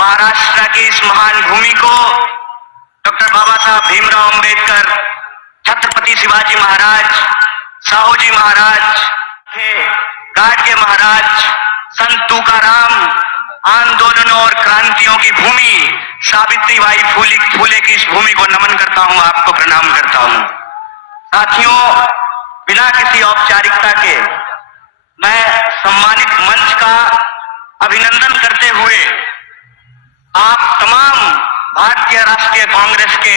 महाराष्ट्र की इस महान भूमि को डॉक्टर बाबा साहब भीमराव अंबेडकर, छत्रपति शिवाजी महाराज, साहूजी महाराज, गाडगे महाराज, संत तुकाराम, आंदोलनों और क्रांतियों की भूमि सावित्रीबाई फूले की इस भूमि को नमन करता हूं, आपको प्रणाम करता हूं। साथियों, बिना किसी औपचारिकता के मैं सम्मानित मंच का अभिनंदन करते हुए आप तमाम भारतीय राष्ट्रीय कांग्रेस के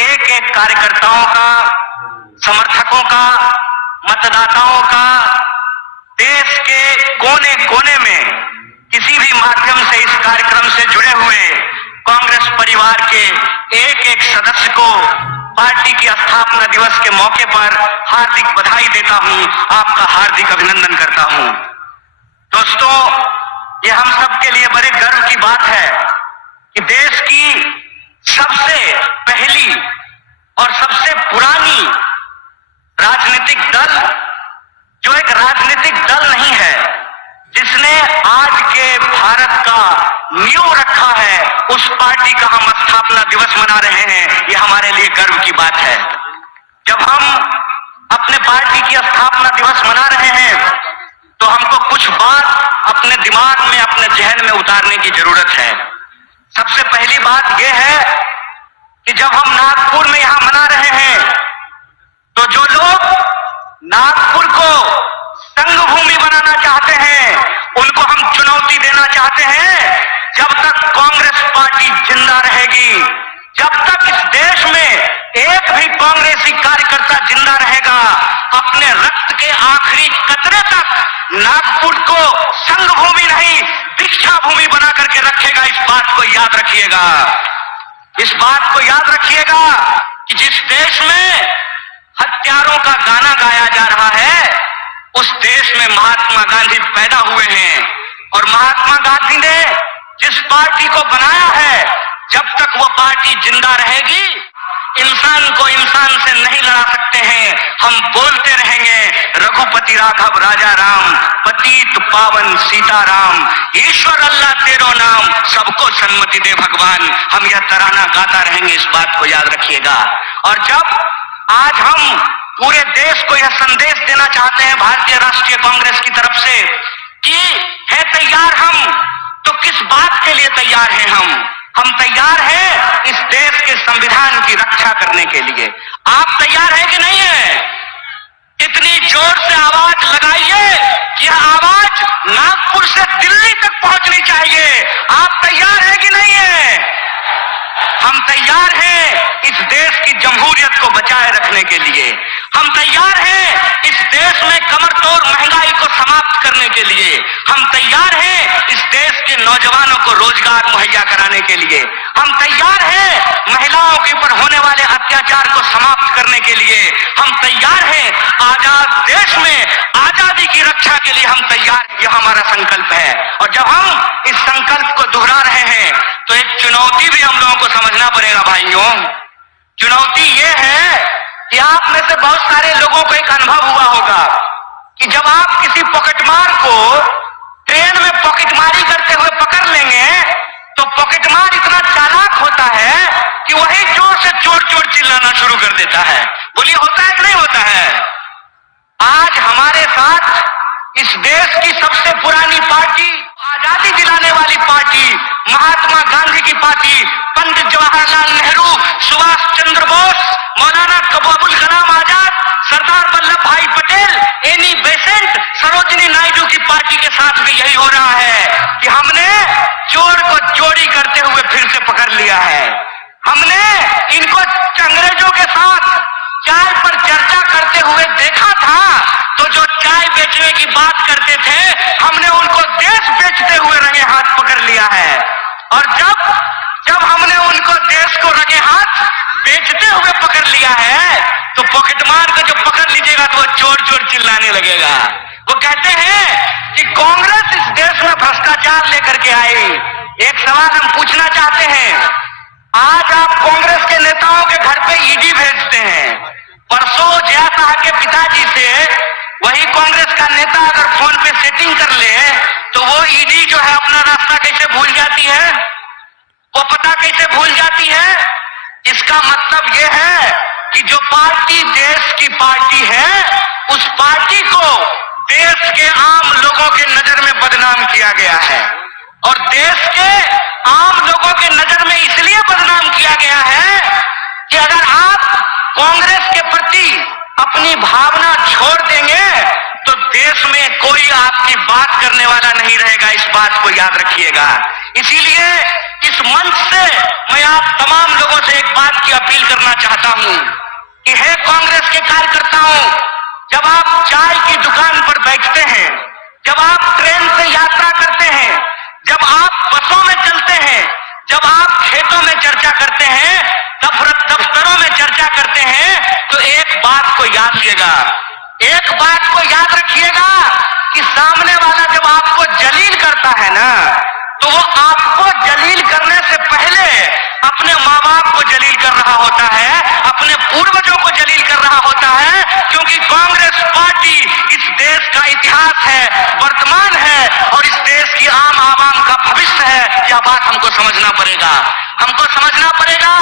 एक एक कार्यकर्ताओं का, समर्थकों का, मतदाताओं का, देश के कोने कोने में किसी भी माध्यम से इस कार्यक्रम से जुड़े हुए कांग्रेस परिवार के एक एक सदस्य को पार्टी की स्थापना दिवस के मौके पर हार्दिक बधाई देता हूं, आपका हार्दिक अभिनंदन करता हूं। दोस्तों, ये हम सबके लिए बड़े गर्व की बात है कि देश की सबसे पहली और सबसे पुरानी राजनीतिक दल, जो एक राजनीतिक दल नहीं है, जिसने आज के भारत का नींव रखा है, उस पार्टी का हम स्थापना दिवस मना रहे हैं। ये हमारे लिए गर्व की बात है। जब हम अपने पार्टी की स्थापना दिवस मना रहे हैं तो हमको कुछ बात अपने दिमाग में, अपने जहन में उतारने की जरूरत है। सबसे पहली बात यह है कि जब हम नागपुर में यहां मना रहे हैं तो जो लोग नागपुर को संघ भूमि बनाना चाहते हैं, उनको हम चुनौती देना चाहते हैं। जब तक कांग्रेस पार्टी जिंदा रहेगी, जब तक इस देश में एक भी कांग्रेसी कार्यकर्ता जिंदा रहेगा, अपने रक्त के आखिरी कतरे तक नागपुर को संघ भूमि नहीं, दीक्षा भूमि बना करके रखेगा। इस बात को याद रखिएगा। इस बात को याद रखिएगा कि जिस देश में हत्यारों का गाना गाया जा रहा है, उस देश में महात्मा गांधी पैदा हुए हैं। और महात्मा गांधी ने जिस पार्टी को बनाया है, जब तक वो पार्टी जिंदा रहेगी, इंसान को इंसान से नहीं लड़ा सकते हैं। हम बोलते रहेंगे, रघुपति राघव राजा राम, पतित पावन सीताराम, ईश्वर अल्लाह तेरो नाम, सबको सन्मति दे भगवान। हम यह तराना गाता रहेंगे, इस बात को याद रखिएगा। और जब आज हम पूरे देश को यह संदेश देना चाहते हैं भारतीय राष्ट्रीय कांग्रेस की तरफ से कि है तैयार हम, तो किस बात के लिए तैयार हैं हम तैयार हैं इस देश के संविधान की रक्षा करने के लिए। आप तैयार हैं कि नहीं है? इतनी जोर से आवाज लगाइए कि यह आवाज नागपुर से दिल्ली तक पहुंचनी चाहिए। आप तैयार हैं कि नहीं है? हम तैयार हैं इस देश की जमहूरियत को बचाए रखने के लिए। हम तैयार हैं इस देश में कमरतोड़ महंगाई को समाप्त करने के लिए। हम तैयार हैं इस देश के नौजवानों को रोजगार मुहैया कराने के लिए। हम तैयार हैं महिलाओं के ऊपर होने वाले अत्याचार को समाप्त करने के लिए। हम तैयार हैं आजाद देश में आजादी की रक्षा के लिए। हम तैयार, यह हमारा संकल्प है। और जब हम इस संकल्प को दोहरा रहे हैं तो एक चुनौती भी हम लोगों को समझना पड़ेगा भाइयों। चुनौती यह है कि आप में से बहुत सारे लोगों को एक अनुभव हुआ होगा कि जब आप किसी पॉकेटमार को ट्रेन में पॉकेटमारी करते हुए पकड़ लेंगे तो पॉकेटमार इतना चालाक होता है कि वही जोर से चोर चोर चिल्लाना शुरू कर देता है। बोलिए, होता है कि नहीं होता है? आज हमारे साथ इस देश की सबसे पुरानी पार्टी, आजादी दिलाने वाली पार्टी, महात्मा गांधी की पार्टी, पंडित जवाहरलाल नेहरू, सुभाष चंद्र बोस, मौलाना अबुल कलाम आजाद, सरदार वल्लभ भाई पटेल, एनी बेसेंट, सरोजिनी नायडू की पार्टी के साथ भी यही हो रहा है कि हमने चोर को चोरी करते हुए फिर से पकड़ लिया है। हमने इनको अंग्रेजों के साथ चाय पर चर्चा करते हुए देखा था, तो जो चाय बेचने की बात करते थे, हमने उनको देश बेचते हुए रंगे हाथ पकड़ लिया है। और जब हमने उनको देश को रंगे हाथ बेचते हुए पकड़ लिया है, तो पॉकेटमार को जो पकड़ लीजिएगा तो वो चोर चोर चिल्लाने लगेगा। वो कहते हैं कि कांग्रेस इस देश में भ्रष्टाचार लेकर के आई। एक सवाल हम पूछना चाहते हैं, आज आप कांग्रेस के नेताओं के घर पे ईडी भेजते हैं। परसों जया शाह के पिताजी से वही कांग्रेस का नेता अगर फोन पे सेटिंग कर ले तो वो ईडी जो है अपना रास्ता कैसे भूल जाती है? इसका मतलब यह है कि जो पार्टी देश की पार्टी है, उस पार्टी को देश के आम लोगों के नजर में बदनाम किया गया है। और देश के आम लोगों के नजर में इसलिए बदनाम किया गया है कि अगर आप कांग्रेस के प्रति अपनी भावना छोड़ देंगे तो देश में कोई आपकी बात करने वाला नहीं रहेगा। इस बात को याद रखिएगा। इसीलिए इस मंच से मैं आप तमाम लोगों से एक बात की अपील करना चाहता हूं कि हे कांग्रेस के कार्यकर्ताओं, जब आप चाय की दुकान पर बैठते हैं, जब आप ट्रेन से यात्रा करते हैं, जब आप बसों में चलते हैं, जब आप खेतों में चर्चा करते हैं, दफ्तरों में चर्चा करते हैं, तो एक बात को याद रखिएगा, एक बात को याद रखिएगा कि सामने वाला जब आपको जलील करता है ना, तो वो आपको जलील करने से पहले अपने माँ बाप को जलील कर रहा होता है, अपने पूर्वजों को जलील कर रहा होता है। क्योंकि कांग्रेस पार्टी इस देश का इतिहास है, वर्तमान है और इस देश की आम आवाम का भविष्य है। यह बात हमको समझना पड़ेगा। हमको समझना पड़ेगा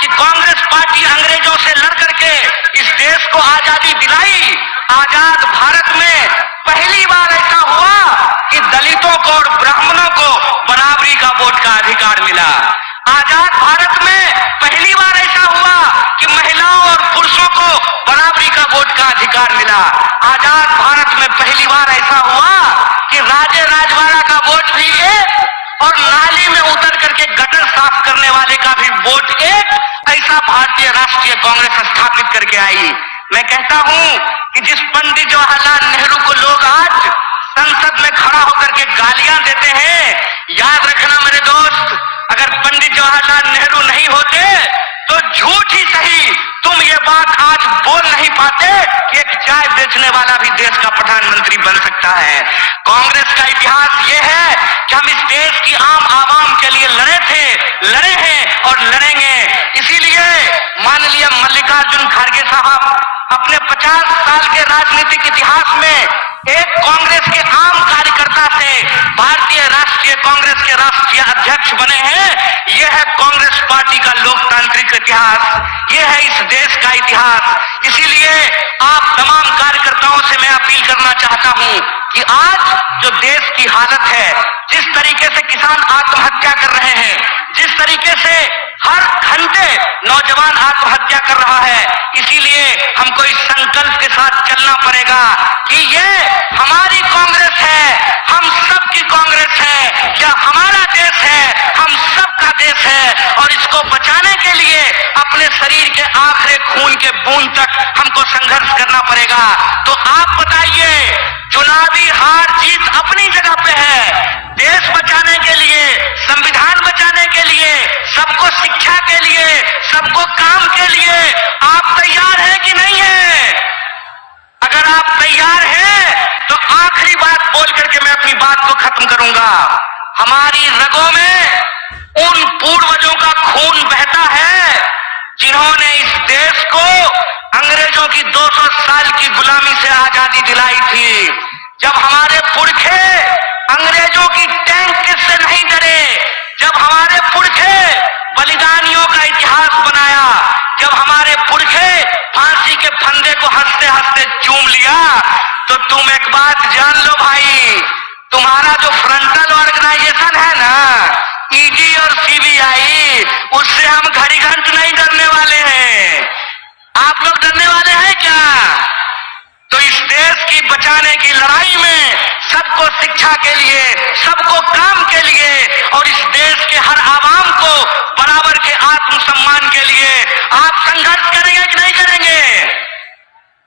कि कांग्रेस पार्टी अंग्रेजों से लड़ करके इस देश को आजादी दिलाई। आजाद भारत में पहली बार ऐसा हुआ कि दलितों को और ब्राह्मणों को बराबरी का वोट का अधिकार मिला। आजाद भारत में पहली बार ऐसा हुआ कि महिलाओं और पुरुषों को बराबरी का वोट का अधिकार मिला। आजाद भारत में पहली बार ऐसा हुआ कि राजे राजवाड़ा का वोट भी एक और नाली में उतर करके गटर साफ करने वाले का भी वोट एक, ऐसा भारतीय राष्ट्रीय कांग्रेस स्थापित करके आई। मैं कहता हूं कि जिस पंडित जवाहरलाल नेहरू को लोग आज संसद में खड़ा होकर के गालियां देते हैं, याद रखना मेरे दोस्त, अगर पंडित जवाहरलाल नेहरू नहीं होते तो झूठ ही सही तुम ये बात आज बोल नहीं पाते कि एक चाय बेचने वाला भी देश का प्रधानमंत्री बन सकता है। कांग्रेस का इतिहास ये है कि हम इस देश की आम आवाम के लिए लड़े थे, लड़े हैं और लड़ेंगे। इसीलिए माननीय मल्लिकार्जुन खड़गे साहब अपने 50 साल के राजनीतिक इतिहास में एक कांग्रेस के आम कार्यकर्ता से भारतीय राष्ट्रीय कांग्रेस के राष्ट्रीय अध्यक्ष बने हैं। यह है कांग्रेस पार्टी का लोकतांत्रिक इतिहास, यह है इस देश का इतिहास। इसीलिए आप तमाम कार्यकर्ताओं से मैं अपील करना चाहता हूं कि आज जो देश की हालत है, जिस तरीके से किसान आत्महत्या कर रहे हैं, जिस तरीके से हर घंटे नौजवान आत्महत्या कर रहा है, इसीलिए हमको इस संकल्प के साथ चलना पड़ेगा कि ये हमारी कांग्रेस है, हम सब की कांग्रेस है, यह हमारा देश है, हम सब का देश है और इसको बचाने के लिए अपने शरीर के आखिरी खून के बूंद तक हमको संघर्ष करना पड़ेगा। तो आप बताइए, चुनावी हार जीत अपनी जगह पे है, देश बचाने के लिए, संविधान बचाने के लिए, सबको शिक्षा के लिए, सबको काम के लिए आप तैयार हैं कि नहीं है? अगर आप तैयार हैं तो आखिरी बात बोल करके मैं अपनी बात को खत्म करूंगा। हमारी रगों में उन पूर्वजों का खून बहता है जिन्होंने इस देश को अंग्रेजों की 200 साल की गुलामी से आजादी दिलाई थी। जब हमारे पुरखे अंग्रेजों की टैंक से नहीं डरे, जब हमारे पुरखे बलिदानियों का इतिहास बनाया, जब हमारे पुरखे फांसी के फंदे को हंसते हंसते चूम लिया, तो तुम एक बात जान लो भाई, तुम्हारा जो फ्रंटल ऑर्गेनाइजेशन है ना, ईडी और सीबीआई, उससे हम घड़ी घंट नहीं डरने वाले हैं। आप लोग डरने वाले हैं क्या? तो इस देश की बचाने की लड़ाई में सबको शिक्षा के लिए, सबको काम के लिए और इस देश के हर आवाम को बराबर के आत्मसम्मान के लिए आप संघर्ष करेंगे कि नहीं करेंगे?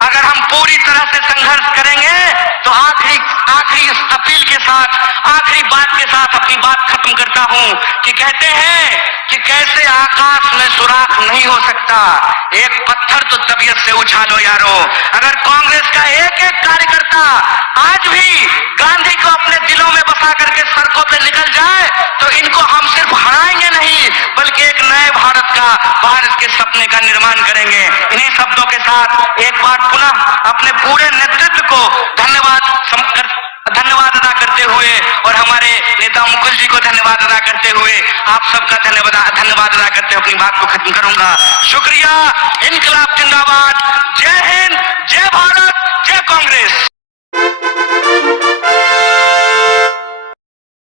अगर हम पूरी तरह से संघर्ष करेंगे तो आखिरी इस अपील के साथ, आखिरी बात के साथ अपनी बात खत्म करता हूं कि कहते हैं कि कैसे आकाश में सुराख नहीं हो सकता, एक पत्थर तो तबीयत से उछालो यारो। अगर कांग्रेस का एक एक कार्यकर्ता आज भी गांधी को अपने दिलों में बसा करके सड़कों पे निकल जाए तो इनको हम सिर्फ हराएंगे नहीं बल्कि एक नए भारत के सपने का निर्माण करेंगे। इन्हीं शब्दों के साथ एक बार पुनः अपने पूरे नेतृत्व को धन्यवाद धन्यवाद अदा करते हुए और हमारे नेता मुकुल जी को धन्यवाद अदा करते हुए आप सबका धन्यवाद अदा करते हुए अपनी बात को खत्म करूंगा। शुक्रिया। इनकलाब जिंदाबाद। जय हिंद, जय भारत, जय कांग्रेस।